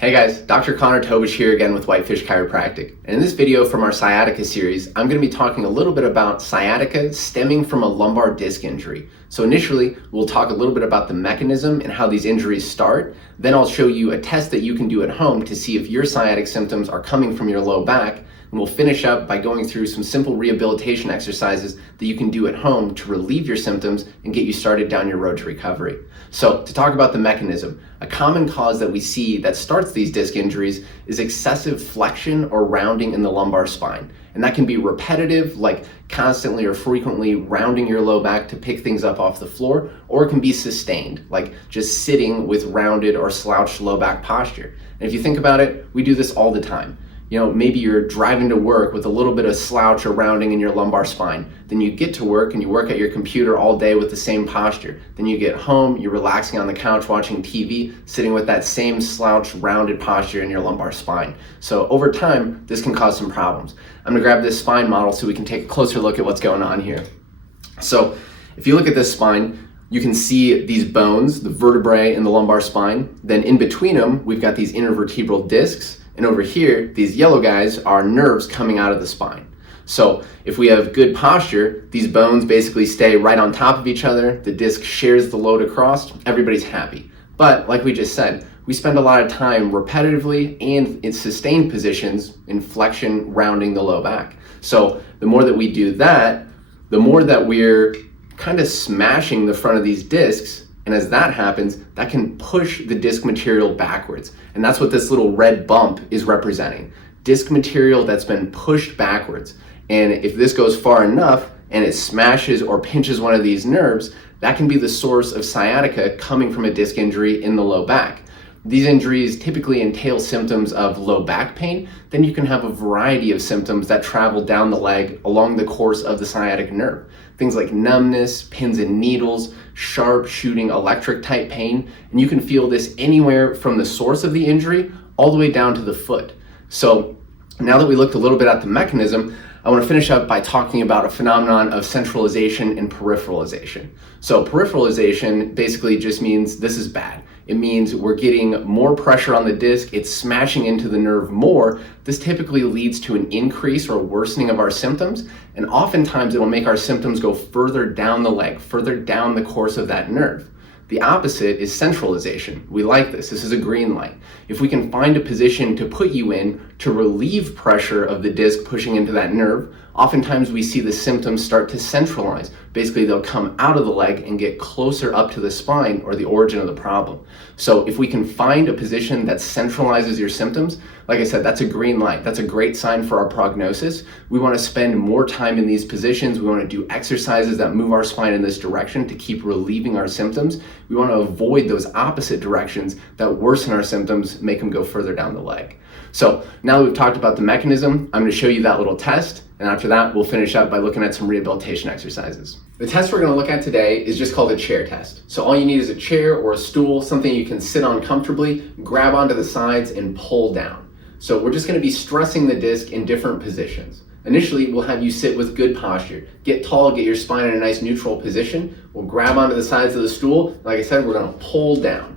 Hey guys, Dr. Tobisch here again with Whitefish Chiropractic. And in this video from our Sciatica series, I'm going to be talking a little bit about sciatica stemming from a lumbar disc injury. So initially, we'll talk a little bit about the mechanism and how these injuries start. Then I'll show you a test that you can do at home to see if your sciatic symptoms are coming from your low back. And we'll finish up by going through some simple rehabilitation exercises that you can do at home to relieve your symptoms and get you started down your road to recovery. So to talk about the mechanism, a common cause that we see that starts these disc injuries is excessive flexion or rounding in the lumbar spine. And that can be repetitive, like constantly or frequently rounding your low back to pick things up off the floor, or it can be sustained, like just sitting with rounded or slouched low back posture. And if you think about it, we do this all the time. Maybe you're driving to work with a little bit of slouch or rounding in your lumbar spine. Then you get to work and you work at your computer all day with the same posture. Then you get home, you're relaxing on the couch watching TV, sitting with that same slouch, rounded posture in your lumbar spine. So over time, this can cause some problems. I'm gonna grab this spine model so we can take a closer look at what's going on here. So if you look at this spine, you can see these bones, the vertebrae in the lumbar spine. Then in between them, we've got these intervertebral discs. And over here, these yellow guys are nerves coming out of the spine. So if we have good posture, these bones basically stay right on top of each other, the disc shares the load across, everybody's happy. But like we just said, we spend a lot of time repetitively and in sustained positions in flexion, rounding the low back. So the more that we do that, the more that we're kind of smashing the front of these discs. And as that happens, that can push the disc material backwards. And that's what this little red bump is representing. Disc material that's been pushed backwards. And if this goes far enough and it smashes or pinches one of these nerves, that can be the source of sciatica coming from a disc injury in the low back. These injuries typically entail symptoms of low back pain. Then you can have a variety of symptoms that travel down the leg along the course of the sciatic nerve. Things like numbness, pins and needles, sharp shooting electric type pain, and you can feel this anywhere from the source of the injury all the way down to the foot. So now that we looked a little bit at the mechanism, I want to finish up by talking about a phenomenon of centralization and peripheralization. So peripheralization basically just means this is bad. It means we're getting more pressure on the disc, it's smashing into the nerve more. This typically leads to an increase or worsening of our symptoms, and oftentimes it will make our symptoms go further down the leg, further down the course of that nerve. The opposite is centralization. We like this. This is a green light. If we can find a position to put you in to relieve pressure of the disc pushing into that nerve, oftentimes we see the symptoms start to centralize. Basically, they'll come out of the leg and get closer up to the spine or the origin of the problem. So if we can find a position that centralizes your symptoms, like I said, that's a green light. That's a great sign for our prognosis. We want to spend more time in these positions. We want to do exercises that move our spine in this direction to keep relieving our symptoms. We want to avoid those opposite directions that worsen our symptoms, make them go further down the leg. So now that we've talked about the mechanism, I'm going to show you that little test. And after that, we'll finish up by looking at some rehabilitation exercises. The test we're going to look at today is just called a chair test. So all you need is a chair or a stool, something you can sit on comfortably, grab onto the sides and pull down. So we're just going to be stressing the disc in different positions. Initially, we'll have you sit with good posture. Get tall, get your spine in a nice neutral position. We'll grab onto the sides of the stool. Like I said, we're going to pull down.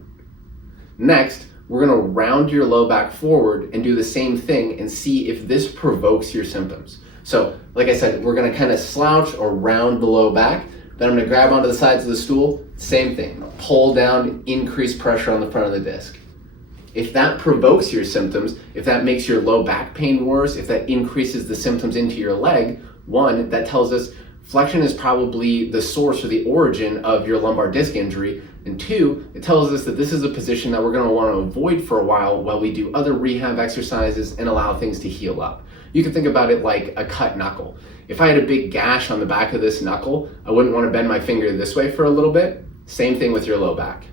Next, we're going to round your low back forward and do the same thing and see if this provokes your symptoms. So, like I said, we're going to kind of slouch or round the low back. Then I'm going to grab onto the sides of the stool. Same thing. Pull down, increase pressure on the front of the disc. If that provokes your symptoms, if that makes your low back pain worse, if that increases the symptoms into your leg, one, that tells us flexion is probably the source or the origin of your lumbar disc injury. And two, it tells us that this is a position that we're going to want to avoid for a while we do other rehab exercises and allow things to heal up. You can think about it like a cut knuckle. If I had a big gash on the back of this knuckle, I wouldn't want to bend my finger this way for a little bit. Same thing with your low back.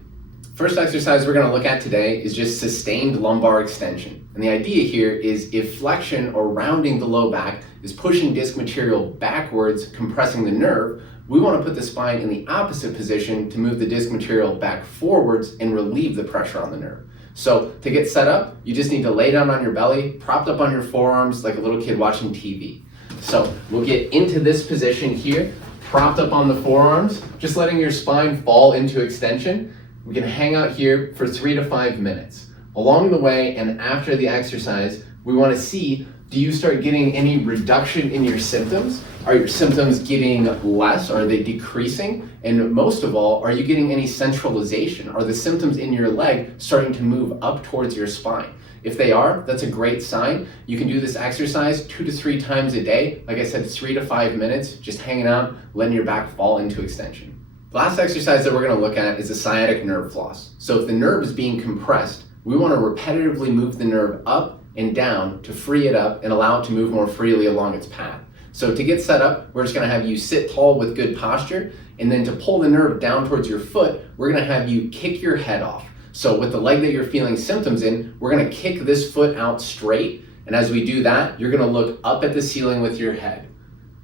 First exercise we're going to look at today is just sustained lumbar extension. And the idea here is if flexion or rounding the low back is pushing disc material backwards, compressing the nerve, we want to put the spine in the opposite position to move the disc material back forwards and relieve the pressure on the nerve. So to get set up, you just need to lay down on your belly, propped up on your forearms like a little kid watching TV. So we'll get into this position here, propped up on the forearms, just letting your spine fall into extension. We can hang out here for 3 to 5 minutes. Along the way and after the exercise, we want to see, do you start getting any reduction in your symptoms? Are your symptoms getting less? Are they decreasing? And most of all, are you getting any centralization? Are the symptoms in your leg starting to move up towards your spine? If they are, that's a great sign. You can do this exercise 2 to 3 times a day. Like I said, 3 to 5 minutes, just hanging out, letting your back fall into extension. The last exercise that we're going to look at is the sciatic nerve floss. So if the nerve is being compressed, we want to repetitively move the nerve up and down to free it up and allow it to move more freely along its path. So to get set up, we're just going to have you sit tall with good posture, and then to pull the nerve down towards your foot, we're going to have you kick your head off. So with the leg that you're feeling symptoms in, we're going to kick this foot out straight, and as we do that, you're going to look up at the ceiling with your head.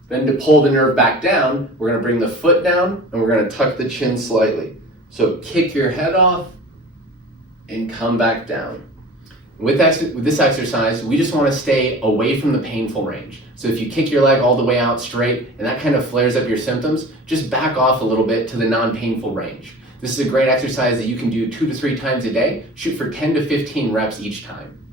Then to pull the nerve back down, we're going to bring the foot down, and we're going to tuck the chin slightly. So kick your head off and come back down. With this exercise, we just want to stay away from the painful range. So if you kick your leg all the way out straight and that kind of flares up your symptoms, just back off a little bit to the non-painful range. This is a great exercise that you can do 2 to 3 times a day. Shoot for 10 to 15 reps each time.